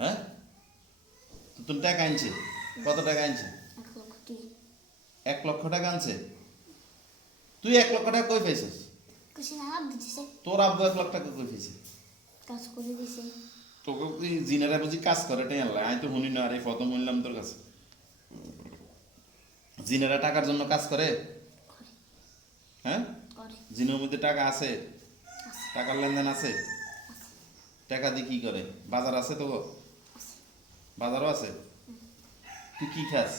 হ্যাঁ? তো তুমি টাকা আনছে, কত টাকা আনছে? 1 লক্ষ টাকা আনছে। তুই 1 লক্ষ টাকা কই পাইছিস? তোর আব্বু 1 লাখ টাকা কই পাইছে? কাজ করে দিছে। তোকে কি জিনেরা বুঝি কাজ করে টাই আনলাই? আমি তো শুনি না, আরে প্রথম শুনলাম তোর কাছে। জিনেরা টাকার জন্য কাজ করে? হ্যাঁ, জিনের মধ্যে টাকা আছে, টাকার লেনদেন আছে। টাকা দিয়ে কি করে? বাজার আছে তো? বাজারও আছে। তুই কি খাস?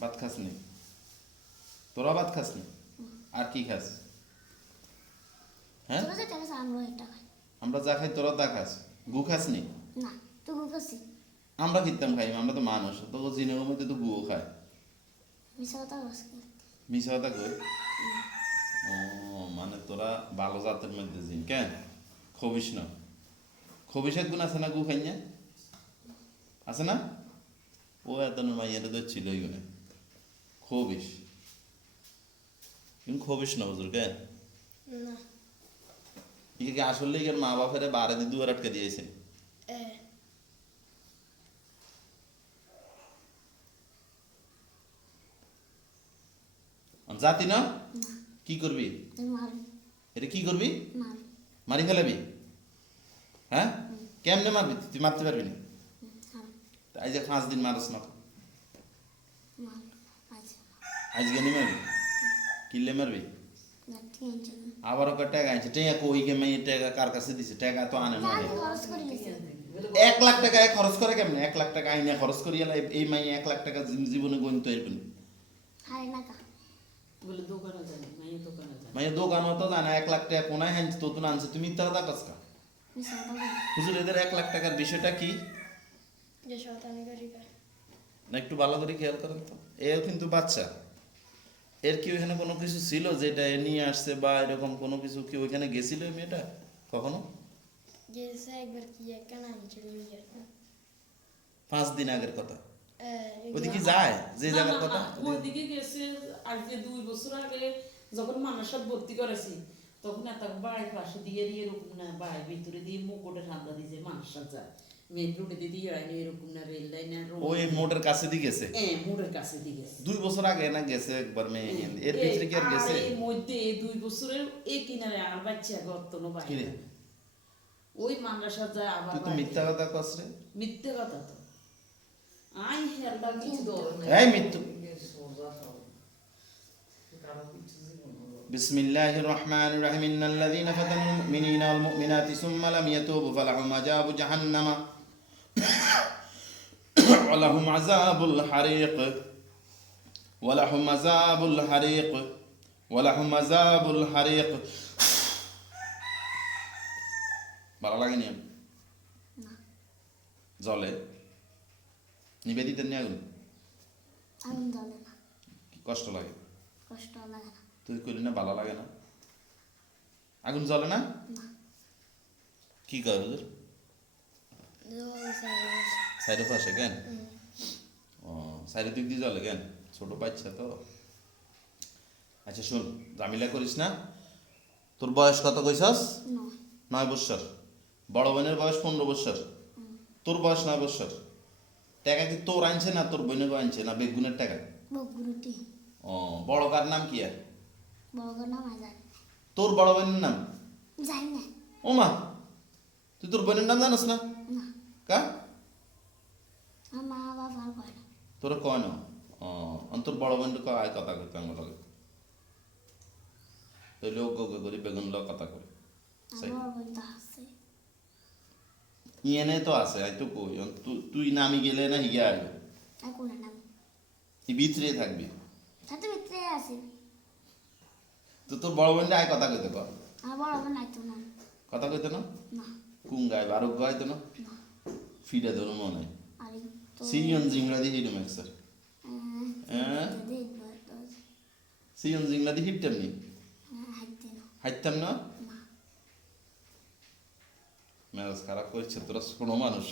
ভাত খাস নি? তোরা ভাত খাস নি? আর কি খাস? হ্যাঁ, আমরা যা খাই তোরা তা খাস। গু খাস নি? আমরা খেতাম, খাই, আমরা তো মানুষ। তো জিনের মধ্যে তো গুও খায়। মিশা কথা কই? ও, মানে তোরা ভালো জাতের মধ্যে জিন। কেন খবিস না? খবিসের গুণ আছে না গু খাই? আছে না? ও এত মাইয়ারে তো ছিল এই গুণে খবিস। কিন্তু খবিস না হুজুর। কেন ইকে আসলে ইকের মা বাপের বারে দিয়ে দুয়ার আটকে দিয়েছে। জাতি না? কি করবি এটা? কি করবি? মারি ফেলাবি? হ্যাঁ, কেমনে মারবি? তুই মারতে পারবি না? আজ 5 দিন মারস না? আজকে নি মারবি? কিনলে মারবি? আবার ওকে টাকা আনছে। টাকা কই গে? মাই টাকা কার কাছে দিছে? টাকা তো আনে না। 1 লাখ টাকা খরচ করে কেমনে? 1 লাখ টাকা আইনে খরচ করি এলা এই মাই 1 লাখ টাকা জীবনে গণিত হইবেন? মাইয়া দোকানও তো জানা 1 লাখ টাকা কোনায় আনছে, তো তুমি আনছে। তুমি মিথ্যা কথা কসকা হুজুর। এদের 1 লাখ টাকার বিষয়টা কি না একটু ভালো করে খেয়াল করেন তো। এও কিন্তু বাচ্চা। এর কি ওইখানে কোনো কিছু ছিল যেটা এ নিয়ে আসছে, বা এরকম কোনো কিছু কি ওইখানে গেছিল এই মেয়েটা কখনো? 5 দিন আগের কথা। ওইদিকে যায় যে জায়গার কথা? ওইদিকে গেছে আজকে 2 বছর আগে যখন মানুষের ভর্তি করেছি, তখন এত বাড়ির পাশে দিয়ে এরকম না, বাড়ির ভিতরে দিয়ে মুকুটের হান্দা দিয়ে মানুষের যায়। মেন রোডে দিয়ে আইনি এরকম না, রেল লাইনে ওই মোটের কাছে দিয়ে গেছে। মোড়ের কাছে দিয়ে গেছে 2 বছর আগে না গেছে একবার মেয়ে। এর ভিতরে কি আর গেছে? এর মধ্যে 2 বছরের এই কিনারে আর বাচ্চা গর্তনো বাইরে ওই মাদ্রাসা যায়। আবার তুই তো মিথ্যা কথা কস রে। মিথ্যে কথা তো আই হেলবা কিছু দো এই মৃত্যু। বিসমিল্লাহির রহমানির রহিম। ইন্নাল্লাযীনা ফাতানুল মুমিনিনা ওয়াল মুমিনাতি সুম্মা লাম ইয়াতুবু ফালাহুম আযাবু জাহান্নামা ওয়া লাহুম আযাবুল হারিক ওয়া লাহুম আযাবুল হারিক ওয়া লাহুম আযাবুল হারিক। ভালো লাগে নি? জলে নিবেদিতেন নি আগুন? কষ্ট লাগে? তুই করি না, ভালো লাগে না? আগুন জ্বলে না? কি কয় হুজুর? সাইডে ফাঁসে কেন? ও, সাইডের দিক দিয়ে জ্বলে কেন? ছোট বাচ্চা তো। আচ্ছা শুন, জামিলা করিস না। তোর বয়স কত কইছস? 9 বছর। বড় বোনের বয়স 15 বছর। তোর বয়স 9 বছর। টাকা কি তোর আনছে না তোর বোনের আনছে, না বেগুনের টাকা? ও, বড় কার নাম কি? আর তোর বড় বোনের নাম? ও মা, তুই তোর বোনের নাম জানাস না? কা তোরা কয় না? ও, তোর বড় বোন আয় কথা কইতে আমার লগে। তুই লোক গোগে করি বেগুন লোক কথা কই। ইয়েনে তো আছে, আই তো কই। তুই নামি গেলে না হিয়া আইবে। তুই ভিতরে থাকবি তো। তোর বড় বোন আয় কথা কইতে কর। কথা কইতে না? কুং গাইব আরোগ্য হয়তো না? ফিরে ধরো মনে হয় সিয়ন জিংলা দিয়ে হিরম এক স্যার। হ্যাঁ, সিয়ন জিংলা দিয়ে হিটতাম নি? হাইতাম না? মেজাজ খারাপ করছে তোরা কোনো মানুষ।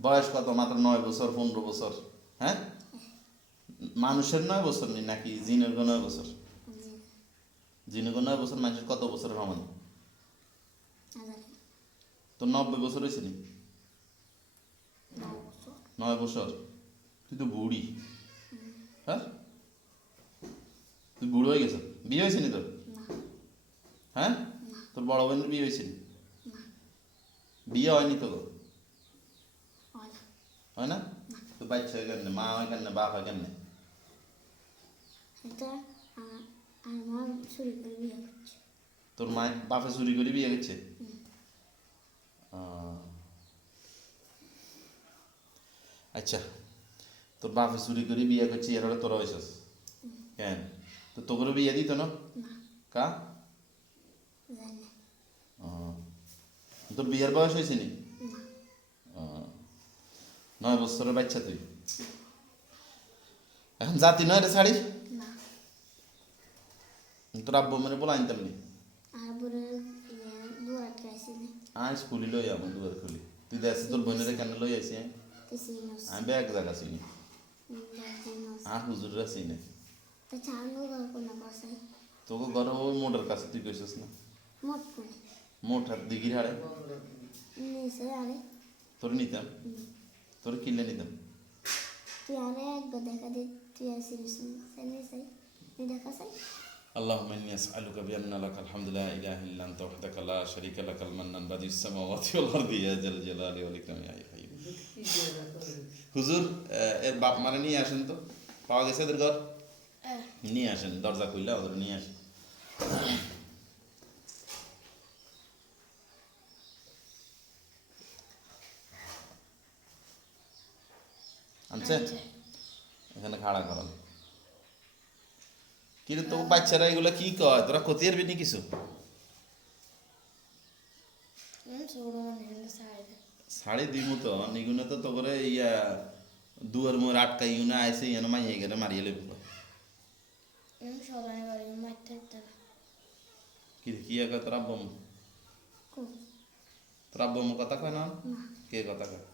বয়স কত? মাত্র 9 বছর 15 বছর। হ্যাঁ, মানুষের 9 বছর নি নাকি জিনের 9 বছর? জিনুকে 9 বছর মানুষের কত বছরের সমান? হাজার তোর 90 বছর হয়েছে নি? 9 বছর? তুই তো বুড়ি। হ্যাঁ, তুই বুড়ো হয়ে গেছ। বিয়ে হয়েছে নি তোর? না হ্যাঁ, তোর বড় বোনের বিয়ে হয়েছে নি? না বিয়ে হয়নি তো? হয় না হয় না? তো বাচ্চা হয় কেন? মা হয় কেন? বাপ হয় কেন? এটা আমার মা চুরি করে বিয়ে করছে তোর মা বাপে চুরি করে বিয়ে করছে? আচ্ছা, তোর বাপে চুরি করে বিয়ে করছে এর হলে তোরা হয়েছিস কেন? তো তোকে বিয়ে দিত না? না কা? জানি না তোর বিয়ের বয়স হয়েছে নি? না 9 বছরের বাচ্চা তুই। এখন জাতি নয় রে শাড়ি? না তোর আব্বু মানে বলে আনতাম নি? আর বলে দুয়ার খাইছি না আয় স্কুলে লই আমার দুয়ার খুলি। তুই দেখ তোর বোনের কেন লই আইসি? কিছু নস আমি ব্যাগ জায়গা চিনি নস আর হুজুররা চিনে। তা চাঙ্গো গল্প না বসাই তোকে ঘরে ওই মোটর কাছে তুই কইছিস না? মোট করে মোটার দিঘির হাড়ে নিচে আরে তোর নিতাম, তোর কিনলে নিতাম। তুই আরে একবার দেখা দে তুই আসিস সেনে চাই তুই দেখা চাই اللهم إني أسألك بأن لك الحمد لا إله إلا أنت وحدك لا شريك لك المنان بديع السماوات والأرض يا ذا الجلال والإكرام يا حي يا قيوم। হুজুর এর বাপ মানে নিয়ে আসেন তো, পাওয়া গেছে এদের ঘর? নিয়ে আসেন, দরজা খুললে ওদের নিয়ে আসেন। আনছে এখানে খাড়া করান। কিন্তু তো বাচ্চারা এগুলো কি কয়, তোরা ক্ষতি আরবি নি কিছু? শাড়ি দিমু তো নিগুনে তো তো করে ইয়া দুয়ার মোর আটকাই ইউনা আইসে ইয়ানো মাইয়ে গেলে মারিয়ে লেব। সবাই বাড়ি মারতে কি কি একা তোর আব্বম? তোর আব্বম কথা কয় না? কে কথা কয়?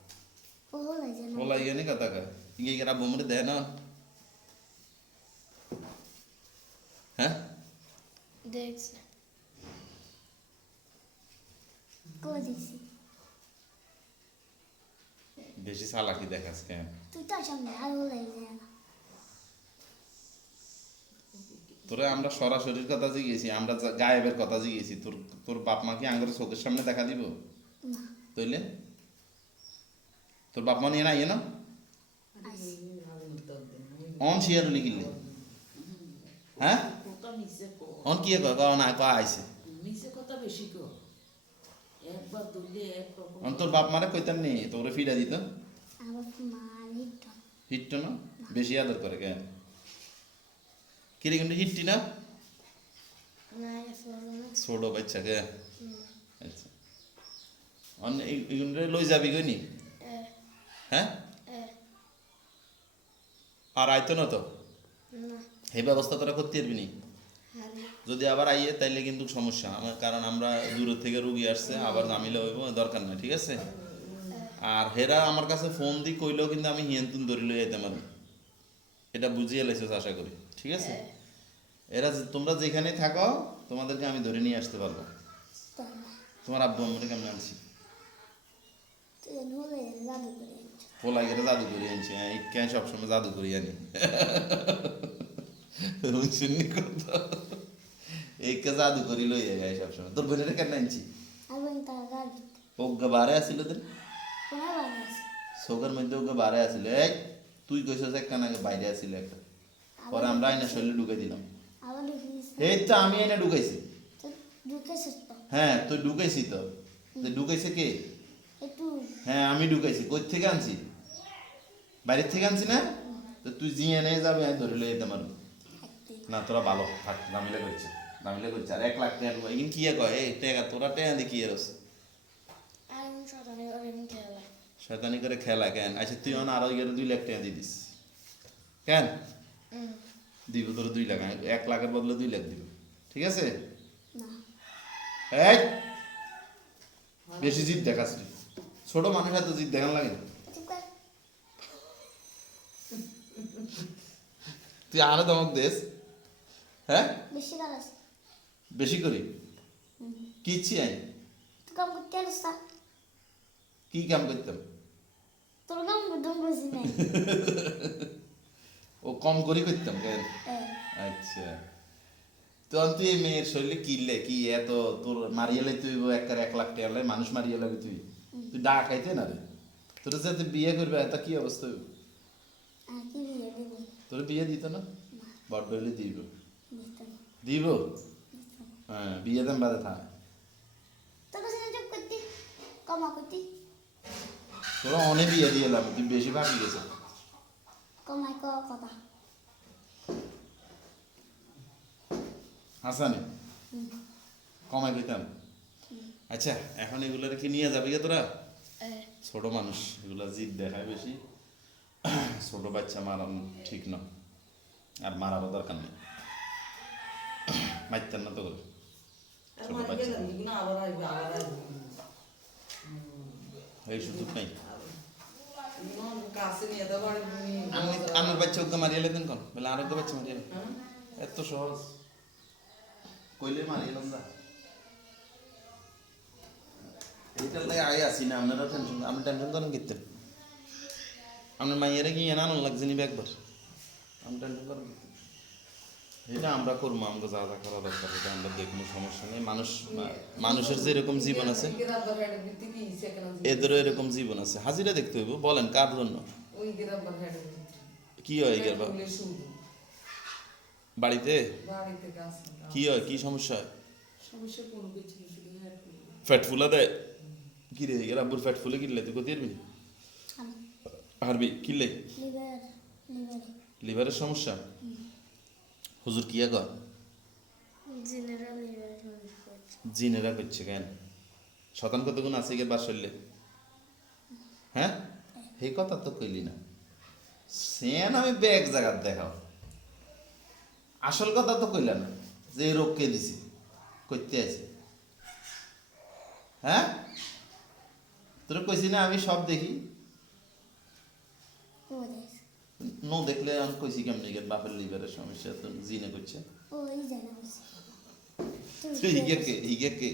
ও হলাই জানো বলা ইয়ানি কথা কয় ইয়ে গেরা আব্বম রে দেয় না? হ্যাঁ দেখছি কো দেখছি বেশি চালাকি দেখাস কেন? তুই তো সামনে আর হলাই যায় না তোরে আমরা সরাসরির কথা জিগেছি, আমরা গায়েবের কথা জিগেছি। তোর তোর বাপ মা কি আঙ্গুরের চোখের সামনে দেখা দিব? না তইলে তোর বাপ মা নিয়ে না ইয়ে না অন শিয়ার লিখিলে হ্যাঁ কথা মিছে কো অন কি কয় না কয় আইছে মিছে কথা বেশি কো একবার দুলে এক রকম অন তোর বাপ মারে কইতাম নি তোরে ফিরা দিত আমার মালিক হিটটো না বেশি আদর করে কেন? কিরে কিন্তু হিটটি না না ছোট বাচ্চা কে? আচ্ছা অন এইগুলো লই যাবি কইনি? হ্যাঁ আর আইতো না তো না এই ব্যবস্থা তোরা করতে পারবি নি? হারে যদি আবার আইয়ে তাইলে কিন্তু সমস্যা আমার, কারণ আমরা দূরের থেকে রুগী আসছে আবার জামিলা হইব, দরকার নাই, ঠিক আছে? আর হেরা আমার কাছে ফোন দি কইলেও কিন্তু আমি হিয়েন্তুন ধরে লই আইতে পারবো, এটা বুঝিয়ে লাইছিস আশা করি, ঠিক আছে? এরা তোমরা যেখানে থাকো তোমাদেরকে আমি ধরে নিয়ে আসতে পারবো। তোমার আব্বু আম্মুরে কেমন আনছি? তুই হলাই জাদু করে পোলাই গেলে জাদু করি আনছি, হ্যাঁ কেন সবসময় জাদু করি আনি শুননি কথা এইকে জাদু করি লই যায় সবসময়। তোর বোনের কেন আনছি? এবং তার গাড়ি ওগা বারে আসিল তোর কোনো বাড়ি আছে চোখের মধ্যে ওকে বারে আসিল। এই তুই কইছস একটা নাকি বাইরে আসিল একটা, পরে আমরা আইনা শরীরে ঢুকে দিলাম। আবার ঢুকিস এই তো আমি আইনা ঢুকাইছি। তো ঢুকেছিস তো হ্যাঁ তুই ঢুকাইছি তো, তুই ঢুকাইছে কে? একটু হ্যাঁ আমি ঢুকাইছি। কই থেকে আনছি? বাইরের থেকে আনছি না? তো তুই জিয়ে নিয়ে যাবে আমি ধরে লই যেতে পারবো না। তোরা ভালো থাক, নামিলে কইছে নামিলে কইছে আর 1 লাখ টাকা এগিন কি কয়? এই টাকা তোরা টাকা দিয়ে কি এরস আর আমি সদানে করে আমি খেলা শয়তানি করে খেলা কেন? আচ্ছা তুই অন আরো 2 লাখ টাকা দিয়ে দিস কেন? দিব তোর 2 লাখ, 1 লাখের বদলে 2 লাখ দিব, ঠিক আছে? না এই বেশি জিদ দেখাস তুই, ছোট মানুষ এত জিদ দেখান লাগে না। চুপ কর তুই আরো ধমক দেস, হ্যাঁ বেশি লাগাস বেশি করি কিচ্ছি আই তুই কাম করতে পারিস না কি কাম করতাম তোর কাম করতাম বুঝি নাই ও কম করি করতাম কেন হ্যাঁ আচ্ছা তখন তুই এই মেয়ের শরীরে কিনলে কি এত তোর মারিয়ে লাই তুই একবার 1 লাখ টাকা লাই মানুষ মারিয়ে লাগবে তুই তুই ডাক খাইতে না রে তোর যাতে বিয়ে করবে তা কি অবস্থা হইব? আর কি বিয়ে দেবো তোর বিয়ে দিত না বড় হইলে দিব দিতাম দিব হ্যাঁ বিয়ে দাম বাদে থাক তোর কাছে যোগ করতি কমা করতি তোরা অনেক বিয়ে দিয়ে এলাম তুই বেশি ভাবি গেছে কমাই কথা হাসানে কমাই কইতাম আচ্ছা এখন এগুলো রেখে নিয়ে যাবি গে তোরা ছোট মানুষ এগুলা জিদ দেখায় বেশি ছোট বাচ্চা মারানো ঠিক না আর মারারও দরকার নেই মারতেন না তো করে আর ছোট মার বাচ্চা গেলাম না আবার আইবে এই সুযোগ নাই কাছে নিয়ে তো বাড়ি আমার বাচ্চা ওকে মারিয়ে লেতেন কোন বলে আর একটা বাচ্চা মারিয়ে এত সহজ কইলে মারিয়ে লম না এইটার লাগে আগে আসি না আপনারা টেনশন আপনি টেনশন করেন কিতেন আপনার মাইয়েরা গিয়ে না লাগছে নিবে একবার আমি টেনশন করেন এটা আমরা করবো আমরা যা যা করা দরকার এটা আমরা দেখবো সমস্যা নেই মানুষের যেরকম জীবন আছে এদেরও এরকম জীবন আছে হাজিরা দেখতে হইব বলেন কার জন্য কি হয় এর বাড়িতে কি হয় কি সমস্যা হয় সমস্যা কোনো কিছু শুধু হ্যাঁ ফ্যাট ফুলা দেয় কি রে এর আব্বুর ফ্যাট ফুলে কিনলে তুই কোথায় পারবি হারবি কিনলে লিভার লিভারের সমস্যা হুজুর কিয়া কর জেনারেল লিভার সমস্যা জিনেরা করছে কেন শতান কতগুণ আছে গিয়ে বাস চললে হ্যাঁ এই কথা তো কইলি না সেন আমি ব্যাগ জায়গার দেখাও আসল কথা তো কইলা না যে এই রোগ কে দিছি করতে আছে হ্যাঁ তোর কইছি না আমি সব দেখি ওদের নো দেখলে আমি কইছি কেমনি গেল বাপের লিভারের সমস্যা তো জিনে করছে ওই জানা বলছি তুই হিগে কে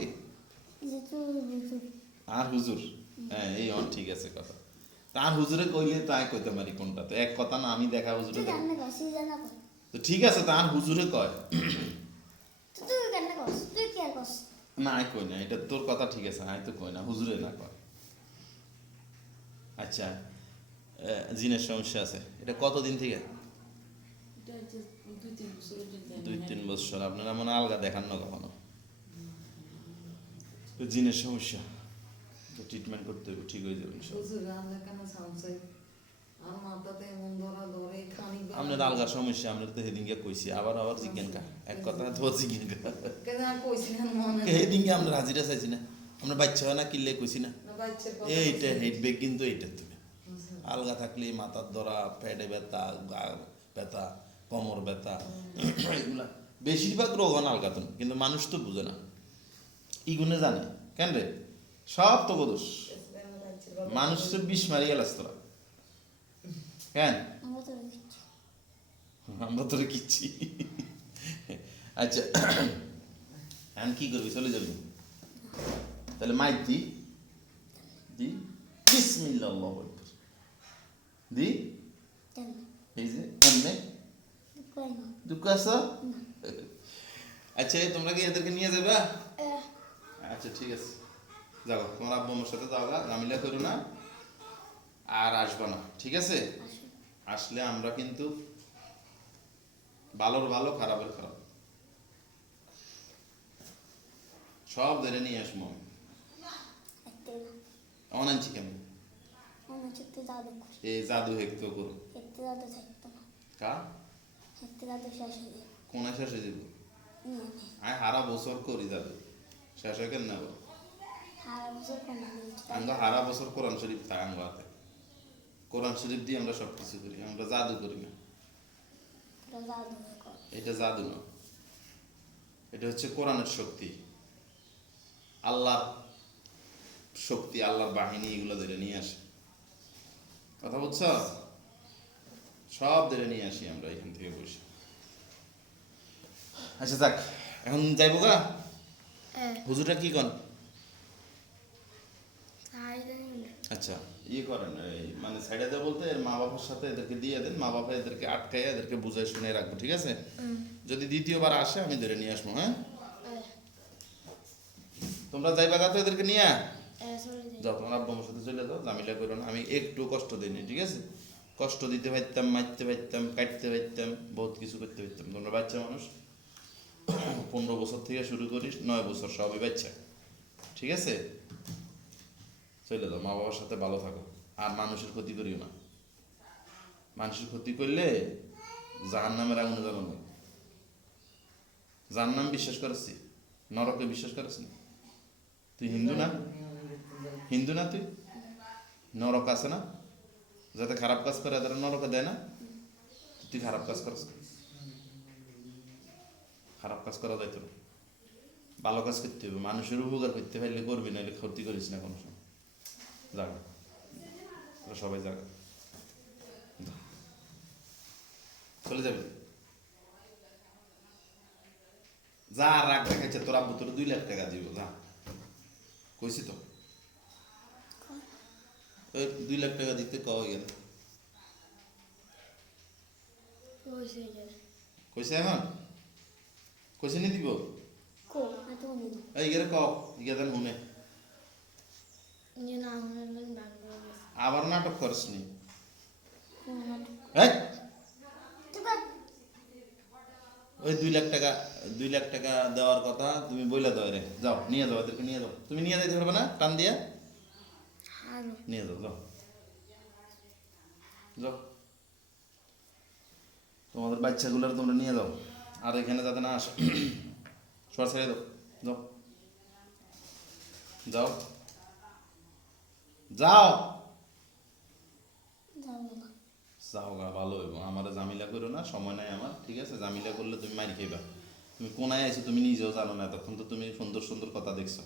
যে তুই বুঝু আর হুজুর হ্যাঁ এই অন ঠিক আছে কথা তার হুজুরে কইলে তাই কইতে পারি কোনটা তো এক কথা না আমি দেখা হুজুরে তুই জানা কস তুই জানা কস তো ঠিক আছে তার হুজুরে কয় তুই জানা কস তুই কি আর কস না আই কই না এটা তোর কথা ঠিক আছে আই তো কই না হুজুরে না কয় আচ্ছা জিনের সমস্যা আছে এটা কতদিন থেকে এটা হচ্ছে 2-3 বছরের জন্য 2-3 বছর আপনারা মনে আলগা দেখান না কখনো তো জিনের সমস্যা তো ট্রিটমেন্ট করতে হবে ঠিক হয়ে যাবে ইনশাআল্লাহ বুঝু রান্না কেন সামসাই আর মাথাতে এমন ধরে খানি আপনার আলগা সমস্যা আমরা তো সেদিনকে কইছি আবার জিজ্ঞেন কা এক কথা তো জিজ্ঞেন কা কেন আর কইছি না মনে সেদিনকে আমরা হাজিরা চাইছি না আমরা বাচ্চা হয় না কিনলে কইছি না না বাচ্চার কথা এইটা হেডব্যাগ কিন্তু এইটা তুমি আলগা থাকলে মাথার ধরা পেটে ব্যথা গা ব্যথা কোমর ব্যথা এগুলা বেশিরভাগ রোগ হয় আলগা তুমি কিন্তু মানুষ তো বুঝে না ইগুনে জানে কেন রে সব তো দোষ মানুষের বিষ মারি গেলাস তোরা কেন আমরা তো দেখছি আমরা তোরে কিচ্ছি আচ্ছা এখন কি করবি চলে যাবি তাহলে মাইক দি দি বিসমিল্লাহ আল্লাহু আকবার দি কেন এই যে এমনে কই না দুঃখ আছে আচ্ছা তোমরা কি এদেরকে নিয়ে যাবে আচ্ছা ঠিক আছে যাও তোমার আব্বু আমার সাথে যাও গা ঝামেলা করো না আর আসবা না ঠিক আছে আসলে আমরা কিন্তু ভালোর ভালো খারাপের খারাপ সব ধরে নিয়ে আসবো আমি একটা অনাঞ্চি কেমন আমার চুক্তি জাদু এই জাদু হেক্ত করো একটা জাদু থাকতো না কা একটা জাদু শেষ হয়ে যাবে কোন শেষ হয়ে যাবো নিয়ে আমি হারা বছর করি জাদু শেষ হয়ে কেন নেবো আর বছর কোন আমরা হারা বছর কোরআন শরীফ থাকে আমার হাতে কোরআন শরীফ দিয়ে আমরা সব কিছু করি আমরা জাদু করি না জাদু কর এটা জাদু না এটা হচ্ছে কোরআনের শক্তি আল্লাহর শক্তি আল্লাহর বাহিনী এগুলো ধরে নিয়ে আসে কথা বুঝছ সব ধরে নিয়ে আসি আমরা এখান থেকে বসে আচ্ছা যাক এখন যাইবো গা হ্যাঁ হুজুরটা কি কন তাই জানি না আচ্ছা ইয়ে করেন এই মানে সাইডে দেওয়া বলতে এর মা বাবার সাথে এদেরকে দিয়ে দেন মা বাবা এদেরকে আটকাইয়া এদেরকে বুঝাই শুনে রাখবো ঠিক আছে যদি দ্বিতীয়বার আসে আমি ধরে নিয়ে আসবো হ্যাঁ তোমরা যাইবা গা তো এদেরকে নিয়ে চলে যাই যাও তোমার আব্বু আমার সাথে চলে যাও ঝামেলা করো না আমি একটু কষ্ট দিইনি ঠিক আছে কষ্ট দিতে পারতাম মারতে পারতাম কাটতে পারতাম বহুত কিছু করতে পারতাম তোমরা বাচ্চা মানুষ 15 বছর থেকে শুরু করিস 9 বছর সবই বাচ্চা ঠিক আছে চলে যাও মা বাবার সাথে ভালো থাকো আর মানুষের ক্ষতি করিও না মানুষের ক্ষতি করলে জাহান্নামের আগুনে জ্বালানো হয়। জাহান্নাম বিশ্বাস করেছি নরকে বিশ্বাস করেছি তুই হিন্দু না হিন্দু না তুই নরক আছে না যাতে খারাপ কাজ করে তারা নরকে দেয় না তুই খারাপ কাজ করছ খারাপ কাজ করা যাইতো না ভালো কাজ করতে হবে মানুষের উপকার করতে পারলে করবি না ক্ষতি করিস না কোনো সময় জাগা তোরা সবাই জাগা যা। চলে যাবে যা রাগ দেখাচ্ছে তোর আব্বু তোর 2 লাখ টাকা দিব যা কইছি তো ওই 2 লাখ টাকা দিতে কও গেল বসে গেল কইছে এখন কইছে নি দিব কো এত নেই এই গেরে কও ইগাদান হুনে যে না হলে বাংলা আবার নাটক করিস নি না এই তো ওই 2 লাখ টাকা দেওয়ার কথা তুমি বইলা দাও রে যাও নিয়ে যাও এদেরকে নিয়ে যাও তুমি নিয়ে যাইতে পারবে না টান দিয়া হালো নিয়ে যাও যাও যাও তোমাদের বাচ্চাগুলোর তোমরা নিয়ে যাও আর এখানে যাতে না আসে সর ছেড়ে দাও যাও যাও যাও যাবো না যাও গা ভালো হইব আমার জামিলা করো না সময় নাই আমার ঠিক আছে জামিলা করলে তুমি মারি খাইবা তুমি কোনায় আইছো তুমি নিজেও জানো না তখন তো তুমি সুন্দর সুন্দর কথা দেখছো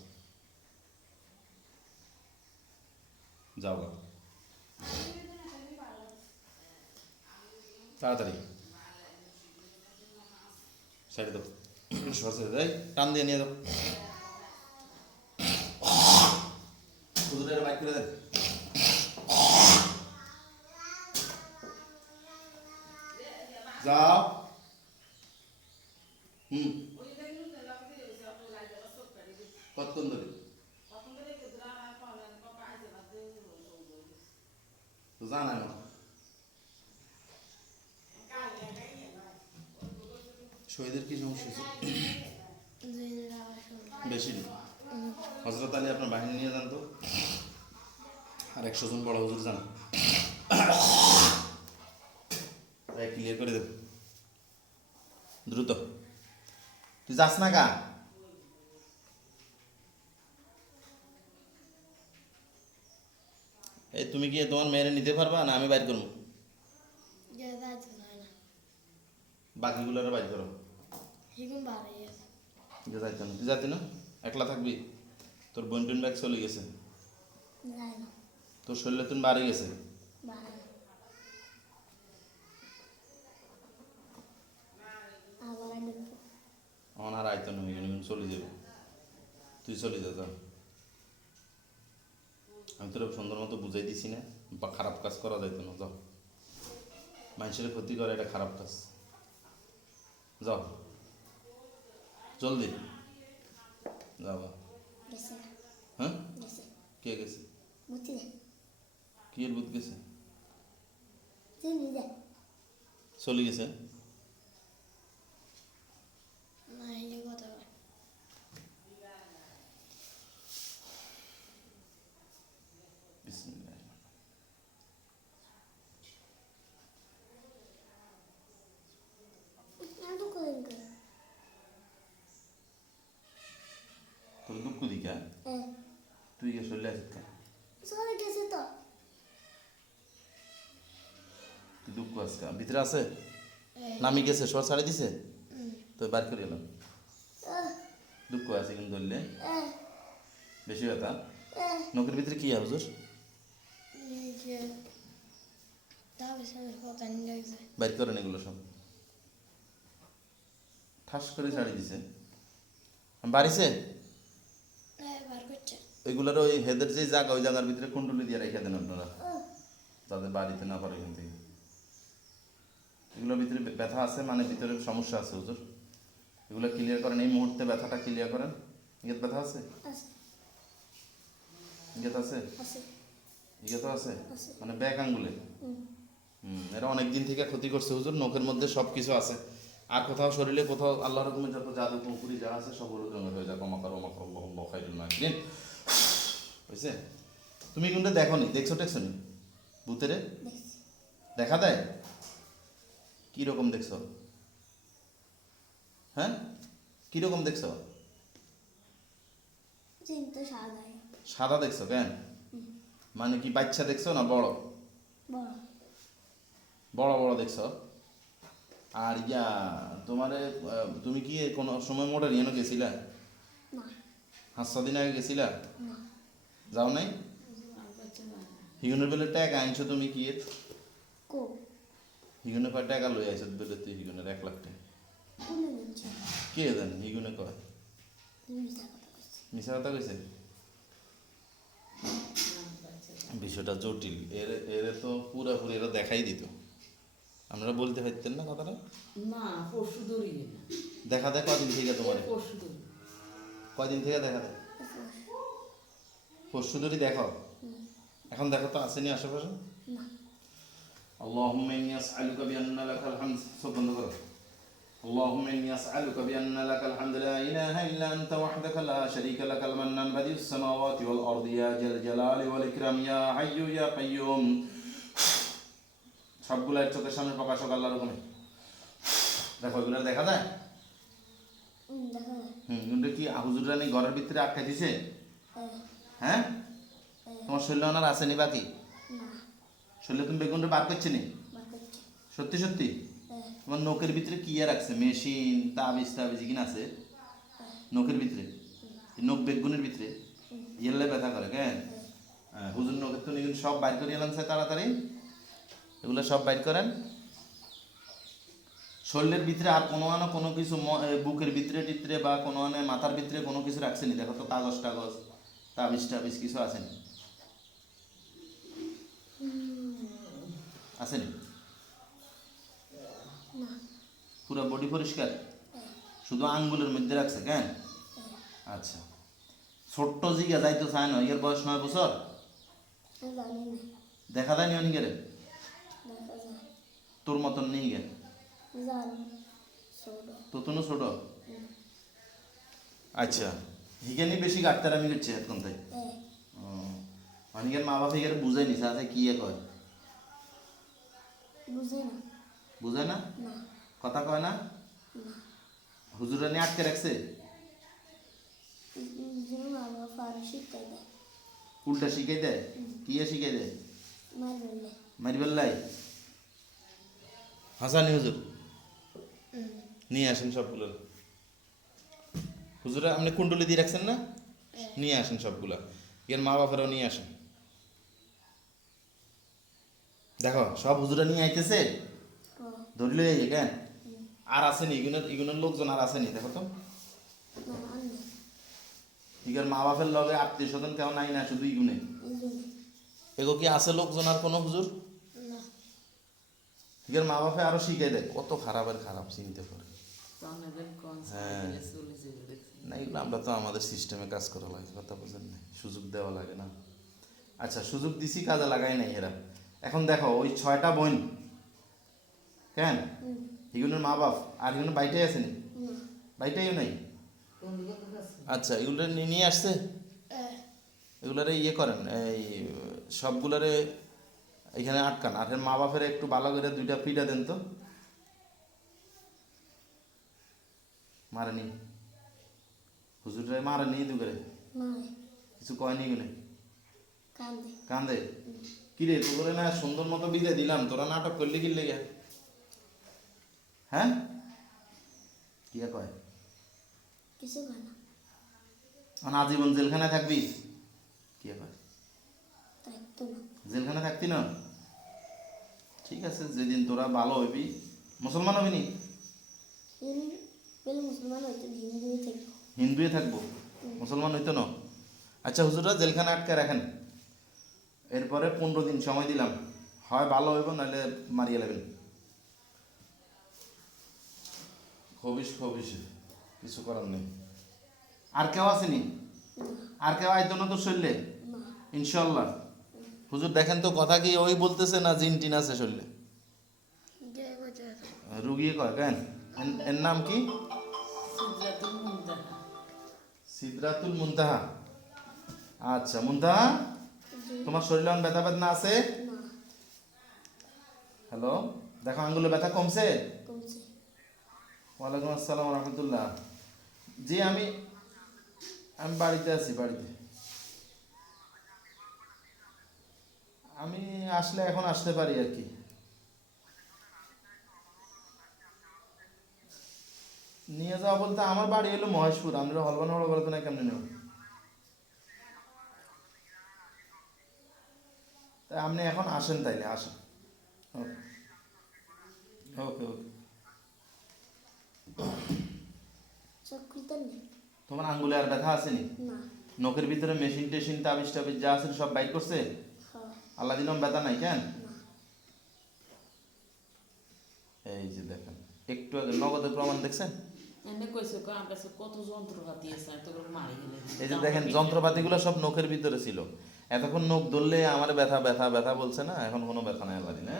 যাও গা তাড়াতাড়ি সাইড দাও সরষে দেয় টান দিয়ে নিয়ে দাও হুজুরের বাইক করে দেন যাও কতক্ষণ ধরে তো জানাই না শহীদের কি সমস্যা হয়েছে বেশি নেই হজরত আলী আপনার বাহিনী নিয়ে যান তো আর 100 জন বড় হুজুর যান ক্লিয়ার করে দেব দ্রুত তুই যাস না গা এই তুমি কি তোমার মেয়েরে নিতে পারবা না আমি বাইর করবো যে যাইতে চায় না বাকিগুলোর বাইর করো হিগুন বাড়াই আছে যে যাইতো না তুই যাতি না একলা থাকবি তোর বোন টোন ব্যাগ চলে গেছে যায় না তোর শরীরে তুমি বাড়ি গেছে বাড়াই আবার আনবো আমার আর আইতো না চলে যাবে তুই চলে যা যা আমি তোর সুন্দর মতো বুঝাই দিছি না বা খারাপ কাজ করা যাইতো না যাও মানুষের ক্ষতি করে এটা খারাপ কাজ যাও জলদি যাও গেছে হ্যাঁ গেছে কে গেছে বুঝছি না কি এর বুধ গেছে চিনি যা চলে গেছে না এই কথা বলে বিসমিল্লাহ আমি তো করেন করে তোর দুঃখ দিকা হ্যাঁ তুই গিয়ে চলে আসিস কেন চলে গেছে তো তুই দুঃখ আজকে ভিতরে আছে নামি গেছে সর ছাড়ে দিছে তো বার করে এলাম দুঃখ আছে কিন্তু ধরলে বেশি ব্যথা নখের ভিতরে কি হুজুর এই যে তাহলে সাথে কথা নিয়ে গেছে বাইর করেন এগুলো সব ঠাস করে ছাড়ি দিছে বাড়িছে বার করছে এগুলোর ওই হেদের যে জায়গা ওই জায়গার ভিতরে কুণ্ডলি দিয়ে রেখে দেন আপনারা তাদের বাড়িতে না পারে কিন্তু এগুলোর ভিতরে ব্যথা আছে মানে ভিতরে সমস্যা আছে হুজুর এগুলো ক্লিয়ার করেন এই মুহূর্তে ব্যথাটা ক্লিয়ার করেন ইয়েত ব্যথা আছে আছে ইয়েত আছে আছে ইয়েত আছে আছে। মানে ব্যাক আঙ্গুলে এরা অনেক দিন থেকে ক্ষতি করছে হুজুর নখের মধ্যে সব কিছু আছে আর কোথাও শরীরে কোথাও আল্লাহ রকমের যত জাদু পুকুরি যা আছে সব হলুদ রঙের হয়ে যায় কমাকার ওমাকার বখাইল না ক্লিন হয়েছে তুমি কিন্তু দেখো নি দেখছো টেকছো নি ভূতেরে দেখছি দেখা দেয় কীরকম দেখছো হ্যাঁ কীরকম দেখছো চিন্তা সাদাই সাদা দেখছো কেন মানে কি বাচ্চা দেখছো না বড় বড় বড় বড় দেখছো আর ইয়া তোমারে তুমি কি কোনো সময় মোটর নিয়ে গেছিলা না 5 দিন আগে গেছিলা না যাও নাই হিগুনের বেলে টাকা আনছো তুমি কি কো হিগুনে কয় টাকা লই আইছো বেলে তুই হিগুনের 1 লাখ টাকা কোনে নিচ্ছে কে দেন হিগুনে কয় মিছা কথা কইছে মিশা কথা কইছে বিষয়টা জটিল এর এর তো পুরাপুরি এরা দেখাই দিত আপনারা বলতে পারতেন না কথাটা না পরশু ধরি না দেখা দেয় কদিন থেকে তোমার পরশু ধরি কয়দিন থেকে দেখা দেয় পরশু ধরে দেখো এখন দেখো তো আসেনি আশেপাশে না اللهم إني أسألك بأن لك الحمد سبحان الله اللهم إني أسألك بأن لك الحمد لا إله إلا أنت وحدك لا شريك لك المنان بديع السماوات والأرض يا ذا الجلال والإكرام يا حي يا قيوم সবগুলোর চোখের সামনে প্রকাশক আল্লাহর হুকুমে দেখো এগুলো দেখা যায় দেখা যায় কিন্তু কি হুজুররা নি ঘরের ভিতরে আটকে দিছে হ্যাঁ তোমার শরীরে ওনার আসেনি বাকি না শরীরে তুমি বেগুনটা বার করছে নি বার করছে সত্যি সত্যি তোমার নখের ভিতরে কি আর রাখছে মেশিন তাবিজ টাবিজ কিনা আছে নখের ভিতরে নখ বেগুনের ভিতরে ইয়েলে ব্যথা করে কেন হুজুর নখের তো নিগুন সব বাইর করে এলাম স্যার তাড়াতাড়ি এগুলো সব বাইর করেন শরীরের ভিতরে আর কোনো কিছু বুকের ভিতরে টিতরে বা কোনো মাথার ভিতরে কোনো কিছু রাখছেনি দেখো তো কাগজ টাগজ তাবিজ টাবিজ কিছু আসেনি আসেনি না পুরো বডি পরিষ্কার শুধু আঙ্গুলের মধ্যে রাখছে কেন আচ্ছা ছোট্ট জিগা যাইতো চায় না এর বয়স 9 বছর জানি না দেখা দেয়নি অনেকের দেখা যায় তোর মতন নেই গে জানি ছোট তো তুমি ছোট আচ্ছা হিগেনি বেশি গাটতার আমি করছি এখন তাই অনেকের মা বাবা হিগের বুঝাই নিছে আছে কি কয় বুঝে না বুঝে না না কথা কয় না না হুজুরা নিয়ে আটকে রাখছে যে বাবা পারে শিখাই দেয় উল্টা শিখাই দেয় কি শিখাই দেয় মার বললে মারিবেল্লাই হাসানি হুজুর নিয়ে আসেন সবগুলো হুজুরা আপনি কুণ্ডলি দিয়ে রাখছেন না নিয়ে আসেন সবগুলা এর মা বাবারাও নিয়ে আসেন দেখো সব হুজুরা নিয়ে আইতেছে ধরিল এই কেন আর আসেনি ইগুনের লোকজন আর আসেনি দেখো তো না আনবে ইগের মা বাপের লগে আত্মীয় স্বজন কেউ নাই না শুধু ইগুনে এই জন্য এগো কি আছে লোকজন আর কোনো হুজুর না ইগের মা বাপে আরো শিখাই দেয় কত খারাপের খারাপ চিন্তা করে হ্যাঁ। চলে যাবে দেখছি না এগুলো আমরা তো আমাদের সিস্টেমে কাজ করা লাগে কথা বোঝেন না সুযোগ দেওয়া লাগে না আচ্ছা সুযোগ দিছি কাজে লাগাই নাই এরা এখন দেখো ওই 6টা বোন কেন এগুলোর মা বাপ আর এগুলো বাইটাই আসেনি না বাইটাইও নাই কোন দিকে তো আছে আচ্ছা এগুলো নিয়ে আসছে এগুলারে ইয়ে করেন এই সবগুলারে এখানে আটকান আর মা বাপের একটু ভালো করে 2টা পিঠা দেন তো মারেনি হুজুরে মারেনি দু করে নয় কিছু কয়নি গুনে কান্দে কান্দে কিরে তোরে না সুন্দর মতো বিদায় দিলাম তোরা নাটক করলি কি লেগে হ্যাঁ কি কয় কিছু হয় না মানে আজীবন জেলখানায় থাকবি কি কয় তাই তো না জেলখানে থাকতি না ঠিক আছে যেদিন তোরা ভালো হইবি মুসলমান হবি নি বেলে মুসলমান হইতে হিন্দু থেকে হিন্দুই থাকবো, মুসলমান হইতো না। আচ্ছা হুজুরা জেলখানে আটকে রাখেন, এরপরে 15 দিন সময় দিলাম, হয় ভালো হইব নাহলে মারিয়ে নেবেন। খবিস খবিস, কিছু করার নেই। আর কেউ আসেনি? আর কেউ আইতো না তোর শরীরে? না ইনশাল্লাহ। হুজুর দেখেন তো কথা কি ওই বলতেছে না জিন টিন আছে শরীরে? রুগী কয় কেন? এর নাম কি? সিদরাতুল মুনতাহা। সিদরাতুল মুনতাহা। আচ্ছা মুনতাহা, জি তোমার শরীরে অন ব্যথা বেদনা আছে? না হ্যালো, দেখো আঙ্গুলে ব্যথা কমছে? কমছে ওয়ালাইকুম আসসালাম রহমতুল্লাহ। জি আমি আমি বাড়িতে আছি, বাড়িতে। আমি আসলে এখন আসতে পারি আর কি। নিয়ে যাওয়া বলতে আমার বাড়ি হলো মহেশপুর, আমরা হলবান হল বলতে না কেমনি নেব? তাই আপনি এখন আসেন, তাইলে আসেন। ওকে ওকে ওকে। চোখ খুলতে নেই তোমার আঙ্গুলে আর ব্যথা আসেনি? না নখের ভিতরে মেশিন টেশিন তাবিজ টাবিজ যা আছে সব বাইর করছে? হ্যাঁ আল্লাহ দিনম ব্যথা নাই কেন? না এই যে দেখেন, একটু আগে নগদের প্রমাণ দেখছেন? এনে কইছে আমার কাছে কত যন্ত্রপাতি আছে তো মারি গেলে। এই যে দেখেন যন্ত্রপাতিগুলো সব নখের ভিতরে ছিল, এতক্ষণ নখ ধরলে আমার ব্যথা ব্যথা ব্যথা বলছে না, এখন কোনো ব্যথা নাই আল্লাহ দিনে।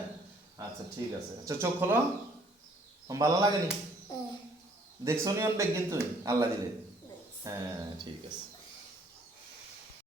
আচ্ছা ঠিক আছে, আচ্ছা চোখ খোলো। ভালো লাগেনি? দেখছো নি অনেক কিন্তু আল্লাহ দিলে। হ্যাঁ ঠিক আছে।